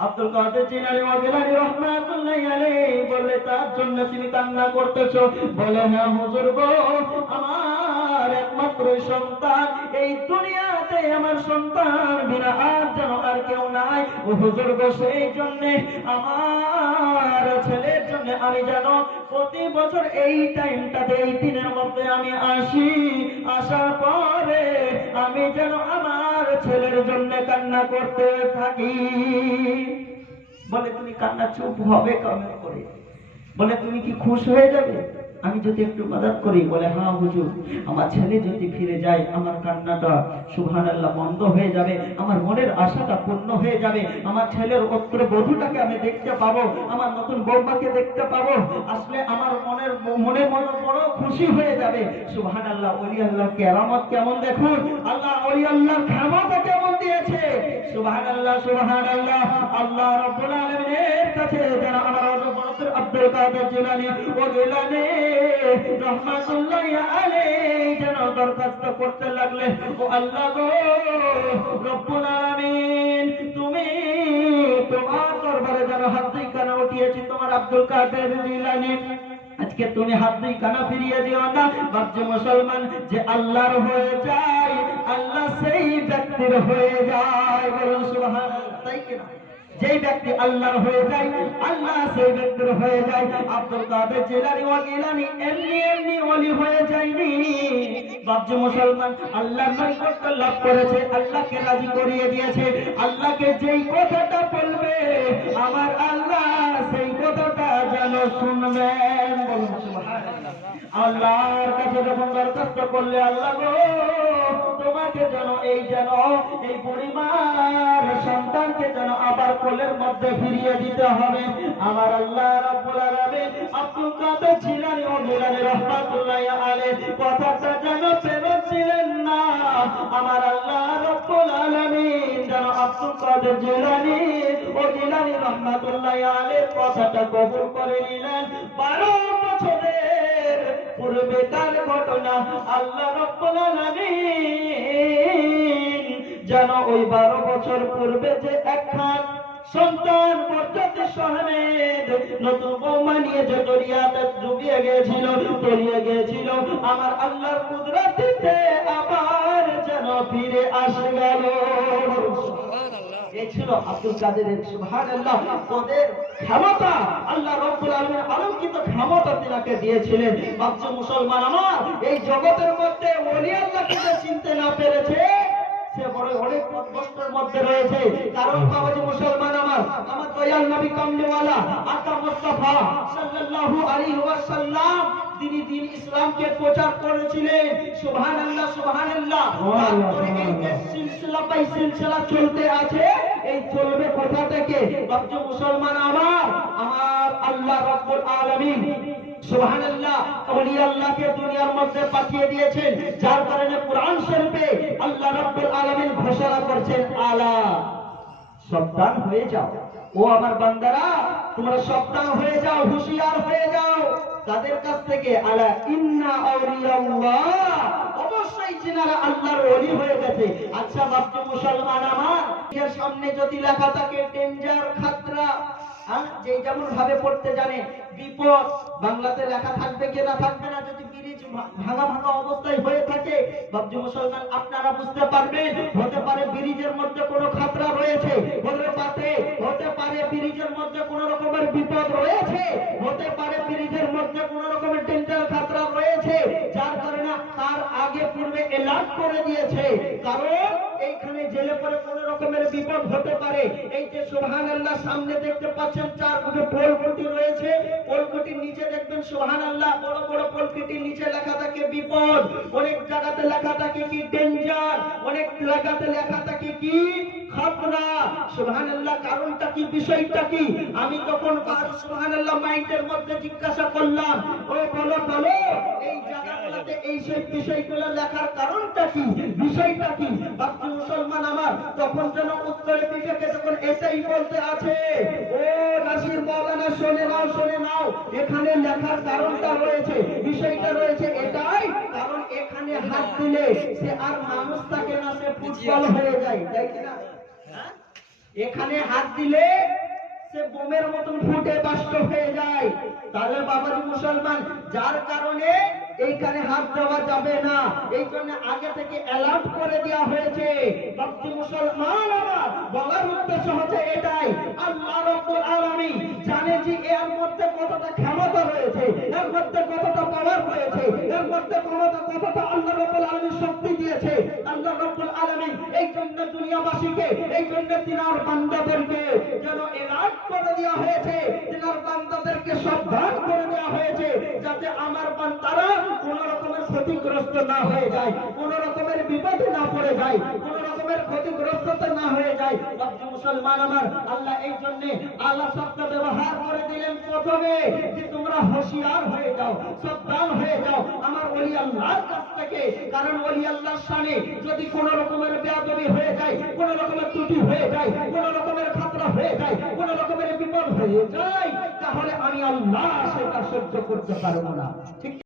আব্দুল কাদের জিলানি ওয়াজিলানি রহমাতুল্লাহি আলাইহি বলে, তার জন্য তুমি কান্না করতেছো? বলে হ্যাঁ হুজুর গো, আমার একমাত্র সন্তান। এই দুনিয়াতে আমার সন্তান বিনা আর যেন আর কেউ নাই। ও হুজুর গো, সেই জন্য আমার ছেলের জন্য আমি যেন প্রতি বছর এই টাইমটাতে, এই দিনের মধ্যে আমি আসি। আসার পরে আমি যেন আমার জন্য কান্না করতে থাকি। বলে, তুমি কান্না চুপ হবে কেমন করে? বলে, তুমি কি খুশ হয়ে যাবে? আমি যদি একটু মাদাত করি। বলে হ্যাঁ হুজুর, আমার ছেলে যদি ফিরে যায়, আমার কান্নাটা আল্লাহ বন্ধ হয়ে যাবে, আমার মনের আশাটা পূর্ণ হয়ে যাবে, আমার ছেলের অত্র বধূটাকে আমি দেখতে পাবো, আমার নতুন বৌমাকে দেখতে পাবো, আসলে আমার মনের মনে মনে বড় খুশি হয়ে যাবে। সুবহান আল্লাহ ওলি আল্লাহ কেরামত কেমন দেখুন? আল্লাহ ওলি আল্লাহর ক্ষমতা কেমন সুবহান আল্লাহ সুবহান আল্লাহ আল্লাহ রব্বুল আলামিনের কাছে যারা আমার আব্দুল কাদের জিলানী ও জিলানী রহমাতুল্লাহি আলাইহি যেন দরখাস্ত করতে লাগলে, ও আল্লাহ গো রব্বুল আলামিন, তুমি তোমার দরবারে যেন হাত দুই কানা উঠিয়েছি তোমার আব্দুল কাদের জিলানী। আজকে তুমি হাত দুই কানা ফিরিয়ে দিও না ভাবছে মুসলমান, যে আল্লাহর হয়ে যায় আল্লাহ সেই ব্যক্তির হয়ে যায় বলুন সুবহানাল্লাহ। তাই কিনা যেই ব্যক্তি আল্লাহর হয়ে যায় আল্লাহ সেই ব্যক্তির হয়ে যায়। আব্দুল কাদের জিলানি ওয়া গিলানি এমনি এমনি ওলি হয়ে যায়নি। বাপজি মুসলমান আল্লাহর নৈকট্য লাভ করেছে আল্লাহকে রাজি করিয়ে দিয়েছে। আল্লাহকে যেই কথাটা বলবে আমার আল্লাহ সেই কথাটা যেন শুনবেন বলুন সুবহানাল্লাহ। আল্লাহর কাছে যখন দরখাস্ত করলে আল্লাহ গো তোমাকে যেন এই যেন এই পরিবার সন্তানকে যেন আবার কোলের মধ্যে ফিরিয়ে দিতে হবে। আমার আল্লাহ রাব্বুল আব্দুল কাদের জিলানী ও রহমাতুল্লাহি আলাইহি কথাটা যেন ফেরত ছিলেন না। আমার আল্লাহ রাব্বুল আলামিন যেন আব্দুল কাদের জিলানী ও রহমাতুল্লাহি আলাইহি কথাটা কবুল করে নিলেন। 12 বছরের পূর্বেকার ঘটনা আল্লাহ রব্বুল আলামিন যেন ওই বারো বছর পূর্বে যে একখান সন্তান পর্যন্ত সহমেদ নতুন বৌমা নিয়ে যে দরিয়াতে ডুবিয়ে গিয়েছিল তলিয়ে গিয়েছিল আমার আল্লাহর কুদরতিতে আবার যেন ফিরে আসে গেল। এই ছিল আব্দুল কাদেরের সুবহানাল্লাহ। ওদের ক্ষমতা আল্লাহ রাব্বুল আলামিন অলৌকিক ক্ষমতা তিনাকে দিয়েছিলেন। বাচ্চা মুসলমান আমার এই জগতের মধ্যে আল্লাহকে চিনতে না পেরেছে সে বড় অনেক কষ্টের মধ্যে রয়েছে। কারণ বাবাজি মুসলমান আমার। আমার দয়াল নবী কামলিওয়ালা আকা মুস্তাফা সাল্লাল্লাহু আলাইহি ওয়াসাল্লাম তিনি দিন ইসলামকে প্রচার করেছিলেন। সুবহানাল্লাহ সুবহানাল্লাহ। তারপরে এই যে সিলসিলা বাই সিলসিলা চলতে আছে এই চলবে কোথা থেকে? বাচ্চা মুসলমান আমার আমার আল্লাহ রাব্বুল আলামিন। সুবহানাল্লাহ ওলি আল্লাহকে দুনিয়ার মধ্যে পাঠিয়ে দিয়েছেন। যার কারণে কোরআন শরীফে আল্লাহ রাব্বুল আলামিন ঘোষণা করছেন, আলা, সাবধান হয়ে যাও। ও আমার বান্দারা, তোমরা সাবধান হয়ে যাও, হুঁশিয়ার হয়ে যাও। তাদের কাছ থেকে, আলা, ইন্না আউলিয়াল্লাহ। অবশ্যই যিনারা আল্লাহর ওলি হয়ে গেছে। আচ্ছা বাপজি মুসলমান আমার। সামনে যদি লেখা থাকে, ডেঞ্জার খাতরা। হ্যাঁ, যে যেমন ভাবে পড়তে জানে বিপদ বাংলাতে লেখা থাকবে কি না থাকবে না যদি ব্রিজ ভাঙা ভাঙা অবস্থায় হয়ে থাকে বাবজি মুসলমান আপনারা বুঝতে পারবেন হতে পারে ব্রিজের মধ্যে কোনো খাতরা রয়েছে হতে পারে হতে পারে ব্রিজের মধ্যে কোনো রকমের বিপদ রয়েছে হতে পারে ব্রিজের মধ্যে কোনো রকমের এলার্ট করে দিয়েছে। কারণ এইখানে জেলে পরে কোন রকমের বিপদ হতে পারে। এই যে সোহান আল্লাহ সামনে দেখতে পাচ্ছেন চার মুখে পোলকুটি রয়েছে। পোলকুটির নিচে দেখবেন সোহান আল্লাহ বড় বড় পোলকুটির নিচে লেখা থাকে বিপদ। অনেক জায়গাতে লেখা থাকে কি ডেঞ্জার অনেক জায়গাতে লেখা থাকে কি খাতরা সুবহান আল্লাহ কারণটা কি, বিষয়টা কি? আমি তখন সুবহান আল্লাহ মাইন্ডের মধ্যে জিজ্ঞাসা করলাম, ও, বলো বলো, এই জায়গাগুলোতে এই সব বিষয়গুলো লেখার কারণটা কি? বিষয়টা কি? বাকি মুসলমান আমার তখন যেন উত্তরে দিকে যখন এটাই বলতে আছে, ও, নাসির মৌলানা শোনে নাও শোনে নাও। এখানে লেখার কারণটা রয়েছে বিষয়টা রয়েছে এটাই কারণ এখানে হাত দিলে সে আর মানুষ থাকে না সে ফুটবল হয়ে যায় তাই কিনা হ্যাঁ? এখানে হাত দিলে সে বোমের মতন ফুটে বাষ্ট হয়ে যায়। তাহলে বাবাজি মুসলমান, যার কারণে এইখানে হাত দেওয়া যাবে না, এই জন্য আগে থেকে অ্যালার্ট করে দেওয়া হয়েছে। ভক্তি মুসলমান আমার, বলার উদ্দেশ্য হচ্ছে এটাই, আল্লাহ রব্বুল আলামিন জানে যে এর মধ্যে কতটা ক্ষমতা রয়েছে, এর মধ্যে কতটা পাওয়ার রয়েছে, এর মধ্যে কতটা কতটা আল্লাহ রব্বুল আলামিন জন্য দুনিয়াবাসীকে, এই জন্য তিনার বান্দাদেরকে যেন এলার্ট করে দেওয়া হয়েছে, তিনার বান্দাদেরকে সাবধান করে দেওয়া হয়েছে, যাতে আমার বান্দারা কোন রকমের ক্ষতিগ্রস্ত না হয়ে যায়, কোন রকমের বিপদে না পড়ে যায়, কোন রকমের ক্ষতিগ্রস্ততা না হয়ে যায়। মুসলমান আমার, আল্লাহ এই জন্য আল্লাহ শব্দ ব্যবহার করে দিলেন প্রথমে। যে তোমরা হুঁশিয়ার হয়ে যাও, সাবধান হয়ে যাও। আমার ওলি আল্লাহর কাছ থেকে, কারণ ওলি আল্লাহর সামনে যদি কোন রকমের বেয়াদবি হয়ে যায়, কোন রকমের ত্রুটি হয়ে যায়, কোন রকমের খাতরা হয়ে যায়, কোন রকমের বিপদ হয়ে যায়, তাহলে আমি আল্লাহ সেটা সহ্য করতে পারব না। ঠিক